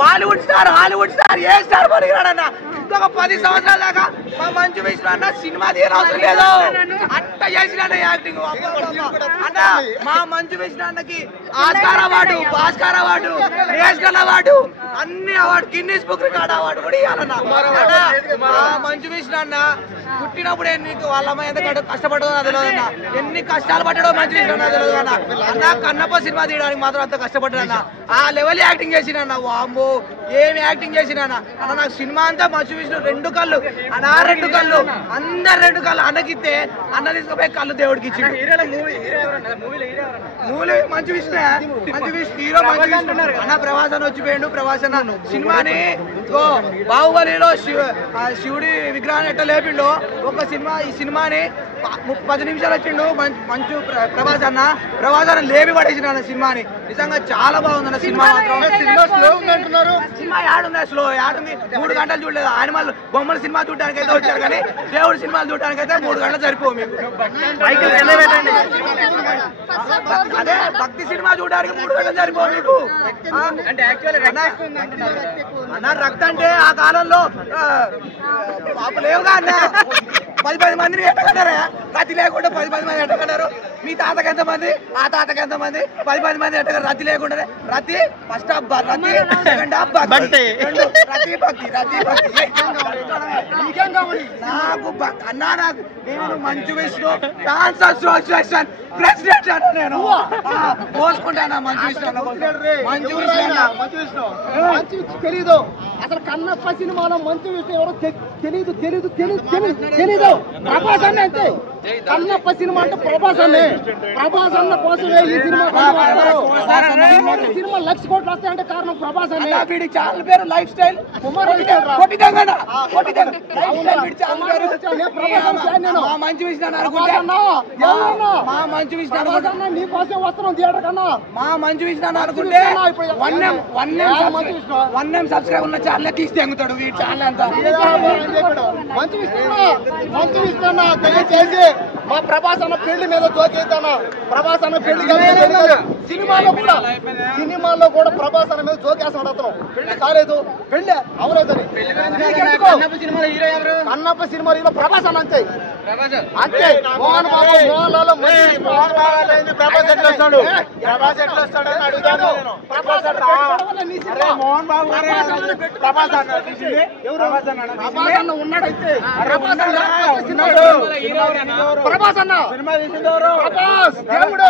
Bollywood star Hollywood star ఏ star పనికిరాడన్న ఇంకొక 10 సంవత్సరాల దాకా మా మంచు విష్ణు అన్న సినిమా తీయనవసరం లేదు అట్ట చేసిన యాక్టింగ్ అన్న మా మంచు విష్ణు అన్నకి Oscar award Bhaskar award national award అన్ని award Guinness book record award కూడా ఇవ్వాలన్న మా మంచు విష్ణు అన్న పుట్టినప్పుడు వాళ్ళ అమ్మ ఎంత కష్టపడదో తెలియదన్న ఎన్ని కష్టాలు పడ్డాడో మంచు విష్ణు అన్న తెలియదు అన్న అన్న కన్నప్ప సినిమా తీయడానికి మాత్రం అంత కష్టపడ్డాడన్న ఆ లెవెల్ యాక్టింగ్ చేసినన్న వామ్మో ఏమి యాక్టింగ్ చేసినన్న అన్న నాకు సినిమా అంతా మంచు విష్ణు 2 కళ్ళు అన్న 2 కళ్ళు అందరు 2 కళ్ళు అన్నకిస్తే అన్న తీసుకుపోయి కళ్ళు దేవుడికి ఇచ్చిండు మూవీ మంచు విష్ణు హీరో మంచు విష్ణు అన్న ప్రవాసన వచ్చిపోయిండు ప్రవాసన సినిమాని బాహుబలిలో శివుడి విగ్రహాన్ని ఎట్లా లేపిండు ఒక సినిమా ఈ సినిమాని 10 నిమిషాలు వచ్చిండు మంచు ప్రవాసన లేపి పడేసిన సినిమాని నిజంగా చాలా బాగుందన్న సినిమా సినిమా యాడుందా స్లో యాడుంది 3 గంటలు చూడలేదు ఆనిమల్ బొమ్మల సినిమా చూడడానికి అయితే వచ్చారు కానీ దేవుడి సినిమాలు చూడడానికి అయితే 3 గంటలు సరిపోవు మీకు అదే భక్తి సినిమా చూడడానికి 3 గంటలు సరిపోవు మీకు అన్న రక్త అంటే ఆ కాలంలో లేవుగా అన్న 10 మందిని ఎట్టగలరా రతి లేకుండా 10 మంది ఎట్టగలరు మీ తాతకి ఎంతమంది ఆ తాతకి ఎంతమంది 10 మంది ఎట్టగలరు రతి లేకుండా రతి ఫస్ట్ హాఫ్ రతి సెకండ్ హాఫ్ భక్తి రతి భక్తి నాకు అన్నా నాకు నేను Manchu Vishnu dance association president అన్న నేను పోసుకుంటాను మంచు విష్ణు తెలీదు అసలు కన్నప్ప సినిమాలో మంచు విష్ణు ఎవరో తెలీదు ప్రభాస్ అన్న అంతే కన్నప్ప సినిమా అంటే ప్రభాస్ అన్న కోసమే ఈ సినిమా 1,00,000 కోట్లు వస్తాయంటే కారణం ప్రభాస్ అన్న వీడి ఛానల్ పేరు లైఫ్ స్టైల్ మంచు విష్ణు మా మంచు విష్ణు నీకోసం వస్తున్నాం థియేటర్ కన్నా మా మంచు విష్ణు అనుకుంటే 1M సబ్స్క్రైబ్ ఉన్న ఛానల్ తీసి తెంగుతాడు వీడి ఛానల్ అంతా మంచు విష్ణు దయచేసి మా ప్రభాస్ అన్న పెళ్లి మీద జోకేస్తాను ప్రభాస్ అన్న పెళ్లి సినిమాలో కూడా ప్రభాస్ అన్న మీద జోకేస్తాడు అతను పెళ్లి కాలేదు పెళ్లి అవలేదని కన్నప్ప సినిమా హీరో ప్రభాస్ అన్న అంతే అంతే మోహన్ బాబు ప్రభాస్ ఎట్లా వస్తాడు అని అడుగుతాను మోహన్ బాబు ప్రభాస్ అన్న ఉన్నాడైతే ప్రభాస్ అన్న సినిమా తీసింది ప్రభాస్ దేవుడు